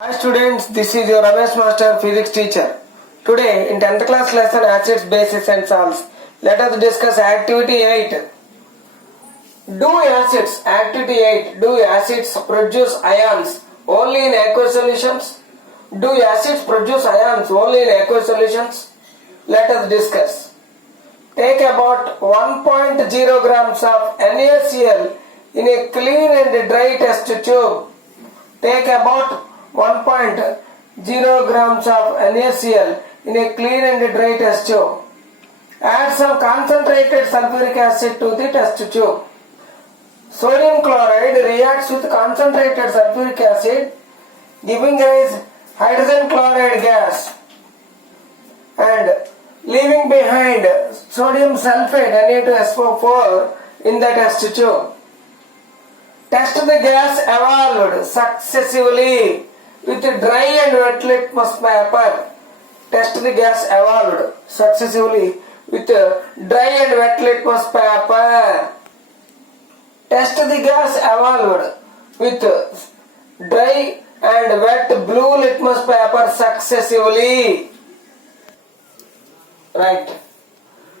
Hi students, this is your Ramesh Master Physics teacher. Today in 10th class lesson Acids, Bases and Salts, let us discuss activity 8. Do acids produce ions only in aqueous solutions? Do acids produce ions only in aqueous solutions? Let us discuss. Take about 1.0 grams of NaCl in a clean and dry test tube. Take about 1.0 grams of NaCl in a clean and dry test tube. Add some concentrated sulfuric acid to the test tube. Sodium chloride reacts with concentrated sulfuric acid, giving rise hydrogen chloride gas and leaving behind sodium sulfate Na2SO4 in the test tube. Test the gas evolved successively with dry and wet litmus paper. Test the gas evolved successively with dry and wet litmus paper. Test the gas evolved with dry and wet blue litmus paper successively. Right.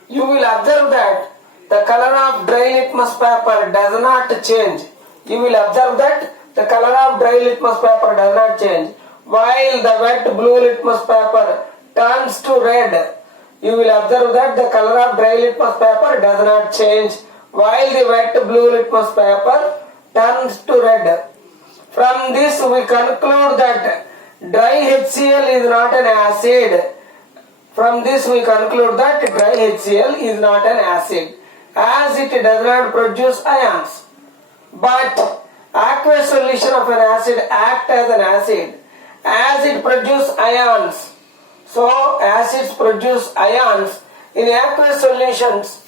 You will observe that the color of dry litmus paper does not change. You will observe that the color of dry litmus paper does not change, while the wet blue litmus paper turns to red. You will observe that the color of dry litmus paper does not change, while the wet blue litmus paper turns to red. From this we conclude that dry HCl is not an acid. From this we conclude that dry HCl is not an acid, as it does not produce ions. But aqueous solution of an acid act as an acid as it produces ions. So acids produce ions in aqueous solutions.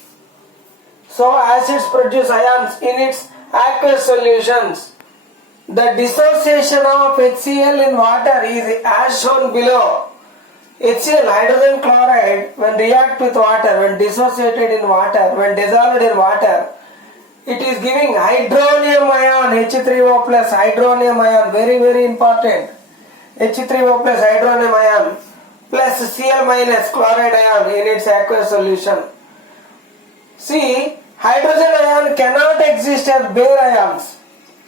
So acids produce ions in its aqueous solutions. The dissociation of HCl in water is as shown below. HCl, hydrogen chloride, when react with water, when dissociated in water, when dissolved in water, it is giving hydronium ion, H3O plus hydronium ion, very important. H3O plus hydronium ion plus Cl minus chloride ion in its aqueous solution. See, hydrogen ion cannot exist as bare ions.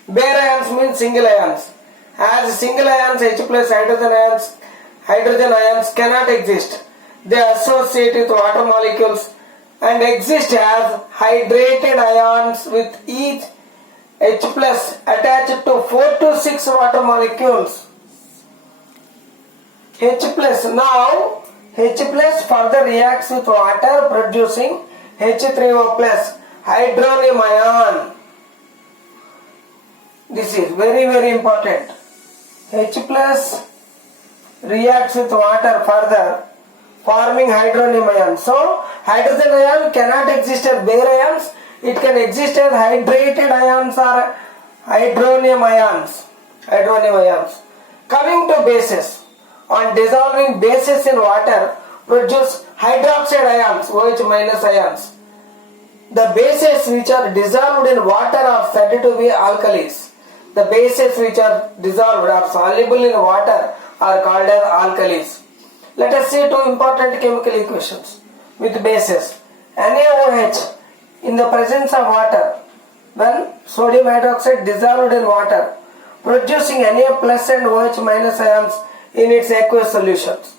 Bare ions means single ions. As single ions, H plus hydrogen ions cannot exist. They associate with water molecules and exist as hydrated ions with each H plus attached to 4 to 6 water molecules. H plus, now H plus further reacts with water producing H3O plus hydronium ion. This is very important. H plus reacts with water further, forming hydronium ion. So hydrogen ion cannot exist as bare ions. It can exist as hydrated ions or hydronium ions. Coming to bases. On dissolving bases in water produce hydroxide ions, OH minus ions. The bases which are dissolved in water are said to be alkalis. The bases which are dissolved or soluble in water are called as alkalis. Let us see two important chemical equations with bases. NaOH in the presence of water, when sodium hydroxide dissolved in water, producing Na plus and OH minus ions in its aqueous solutions.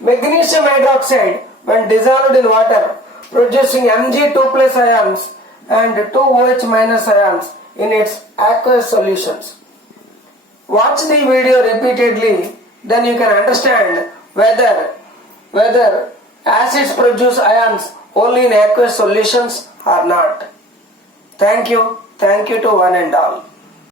Magnesium hydroxide when dissolved in water, producing Mg2 plus ions and 2 OH minus ions in its aqueous solutions. Watch the video repeatedly, then you can understand whether acids produce ions only in aqueous solutions or not. Thank you to one and all.